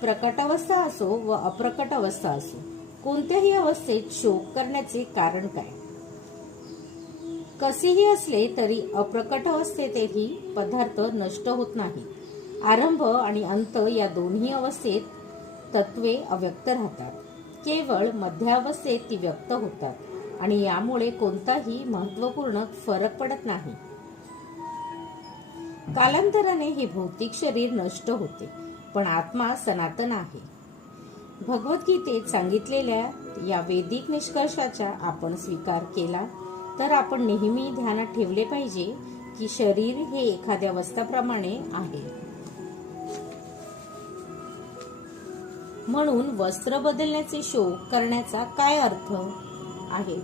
प्रकट अवस्था असो व अप्रकट अवस्था असो, कोणत्याही अवस्थेत शोक करण्याचे कारण काय? कसेही असले तरी अप्रकट अवस्थेतही पदार्थ नष्ट होत नाही. आरंभ आणि अंत या दोन्ही अवस्थेत तत्वे अव्यक्त राहतात. केवळ मध्यावस्थेत ती व्यक्त होतात आणि यामुळे कोणताही महत्त्वपूर्ण फरक पडत नाही. कालांतराने हे भौतिक शरीर नष्ट होते, पण आत्मा सनातन आहे. भगवद्गीतेत सांगितलेल्या या वैदिक निष्कर्षाचा आपण स्वीकार केला तर आपण नेहमी ध्यानात ठेवले पाहिजे की शरीर हे एखाद्या वस्त्राप्रमाणे आहे. म्हणून वस्त्र बदलण्याचे शोक करण्याचा काय अर्थ आहे?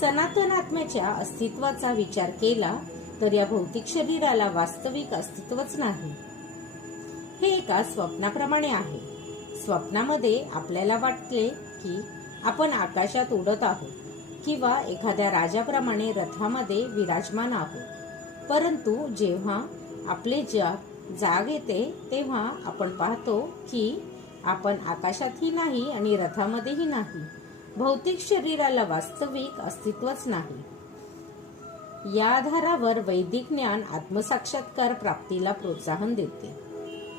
सनातन आत्म्याच्या अस्तित्वाचा विचार केला तर या भौतिक शरीराला वास्तविक अस्तित्वच नाही. हे एका स्वप्नाप्रमाणे आहे. स्वप्नामध्ये आपल्याला वाटले की आपण आकाशात उडत आहोत किंवा एखाद्या राजाप्रमाणे रथामध्ये विराजमान आहोत. परंतु जेव्हा आपले जाग येते तेव्हा आपण पाहतो की आपण आकाशातही नाही आणि रथामध्येही नाही. भौतिक शरीराला वास्तविक अस्तित्वच नाही. या आधारावर वैदिक ज्ञान आत्मसाक्षात्कार प्राप्तीला प्रोत्साहन देते.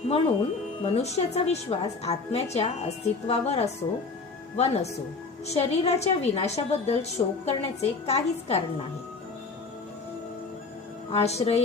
म्हणून मनुष्याचा विश्वास आत्म्याच्या अस्तित्वावर असो वा नसो, शरीराच्या विनाशाबद्दल शोक करण्याचे काहीच कारण नाही. आश्रय